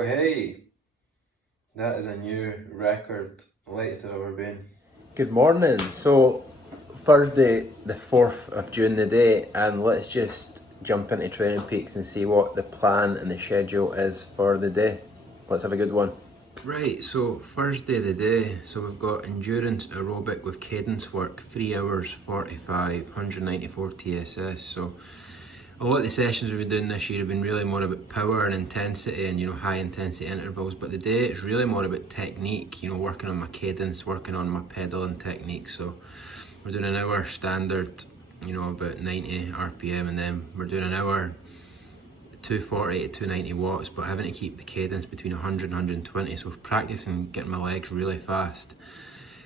Well, hey, that is a new record, latest I've ever been. Good morning. So, Thursday, the 4th of June, the day, and let's just jump into Training Peaks and see what the plan and the schedule is for the day. Let's have a good one. Right, so Thursday the day, so we've got endurance aerobic with cadence work, 3 hours 45, 194 TSS. So a lot of the sessions we've been doing this year have been really more about power and intensity and, high intensity intervals, but the day it's really more about technique, working on my cadence, working on my pedaling technique. So we're doing an hour standard, about 90 RPM, and then we're doing an hour 240 to 290 watts, but having to keep the cadence between 100 and 120, so practicing getting my legs really fast.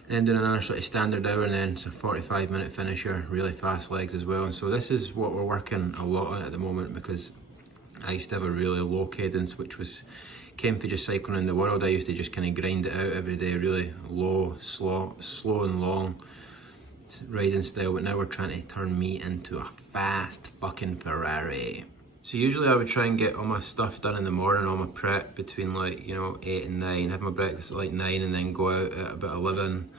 Then doing another sort of standard hour, and then it's a 45-minute finisher, really fast legs as well. And so this is what we're working a lot on at the moment, because I used to have a really low cadence, which came for just cycling in the world. I used to just kind of grind it out every day, really low, slow and long riding style, but now we're trying to turn me into a fast fucking Ferrari. So usually I would try and get all my stuff done in the morning, all my prep between 8 and 9, have my breakfast at 9 and then go out at about 11.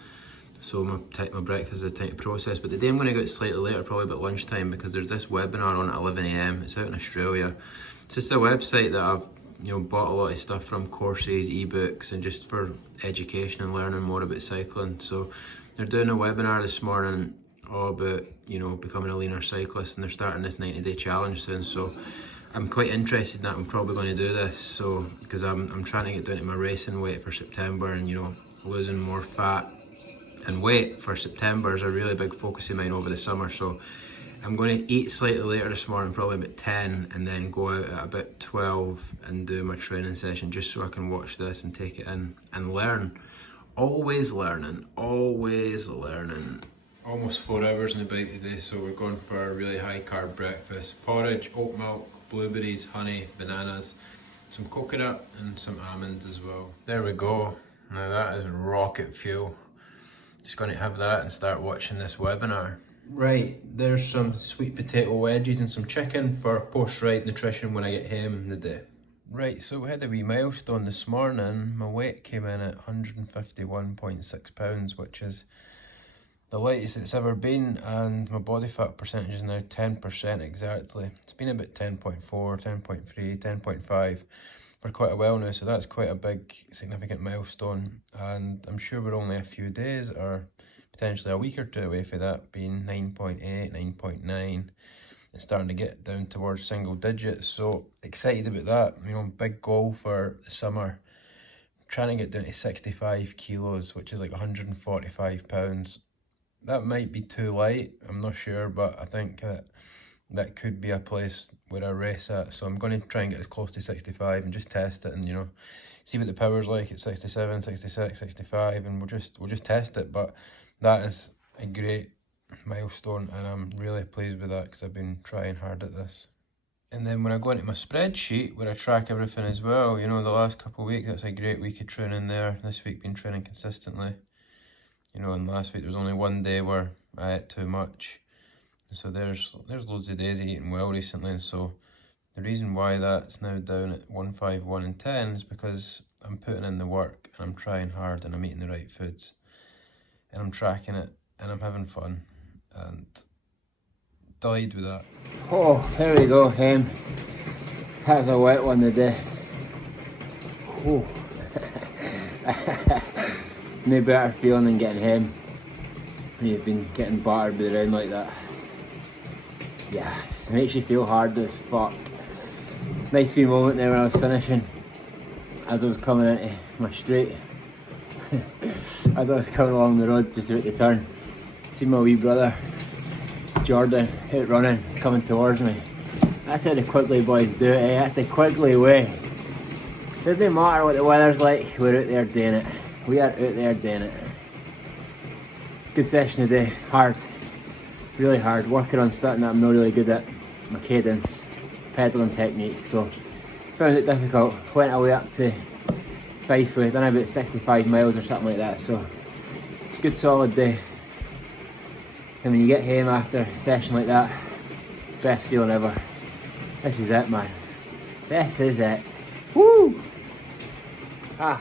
So my breakfast is a time to process, but today I'm going to go out slightly later, probably about lunchtime, because there's this webinar on at 11 AM. It's out in Australia. It's just a website that I've bought a lot of stuff from, courses, ebooks, and just for education and learning more about cycling. So they're doing a webinar this morning all about becoming a leaner cyclist, and they're starting this 90-day challenge soon. So I'm quite interested in that. I'm probably going to do this, so because I'm trying to get down to my racing weight for September, and losing more fat and weight for September is a really big focus of mine over the summer. So I'm going to eat slightly later this morning, probably about 10, and then go out at about 12 and do my training session, just so I can watch this and take it in and learn. Always learning, always learning. Almost 4 hours in the bike today, so we're going for a really high carb breakfast. Porridge, oat milk, blueberries, honey, bananas, some coconut and some almonds as well. There we go. Now that is rocket fuel. Just going to have that and start watching this webinar. Right, there's some sweet potato wedges and some chicken for post-ride nutrition when I get home in the day. Right, so we had a wee milestone this morning. My weight came in at 151.6 pounds, which is the lightest it's ever been, and my body fat percentage is now 10% exactly. It's been about 10.4, 10.3, 10.5 for quite a while now, so that's quite a big, significant milestone, and I'm sure we're only a few days or potentially a week or two away from that being 9.8, 9.9. It's starting to get down towards single digits, so excited about that. Big goal for the summer, trying to get down to 65 kilos, which is like 145 pounds. That might be too light, I'm not sure, but I think that could be a place where I race at. So I'm going to try and get as close to 65 and just test it, and see what the power's like at 67, 66, 65, and we'll just test it. But that is a great milestone, and I'm really pleased with that, because I've been trying hard at this. And then when I go into my spreadsheet where I track everything as well, the last couple of weeks, that's a great week of training there. This week been training consistently. And last week there was only one day where I ate too much. And so there's loads of days of eating well recently, and so the reason why that's now down at 151 and 10 is because I'm putting in the work, and I'm trying hard, and I'm eating the right foods, and I'm tracking it, and I'm having fun, and delighted with that. Oh, here we go, That's a wet one today. Oh. No better feeling than getting home when you've been getting battered by the round like that. Yes, it makes you feel hard as fuck. Nice wee moment there when I was finishing, as I was coming into my straight. As I was coming along the road just about to turn, see my wee brother Jordan out running, coming towards me. That's how the Quigley boys do it, That's the Quigley way. Doesn't matter what the weather's like, we're out there doing it. We are out there doing it. Good session today, hard, really hard, working on something that I'm not really good at, my cadence, pedaling technique, so found it difficult. Went away up to Fife, done about 65 miles or something like that, so good solid day. And when you get home after a session like that, best feeling ever. This is it, man. This is it. Woo! Ah,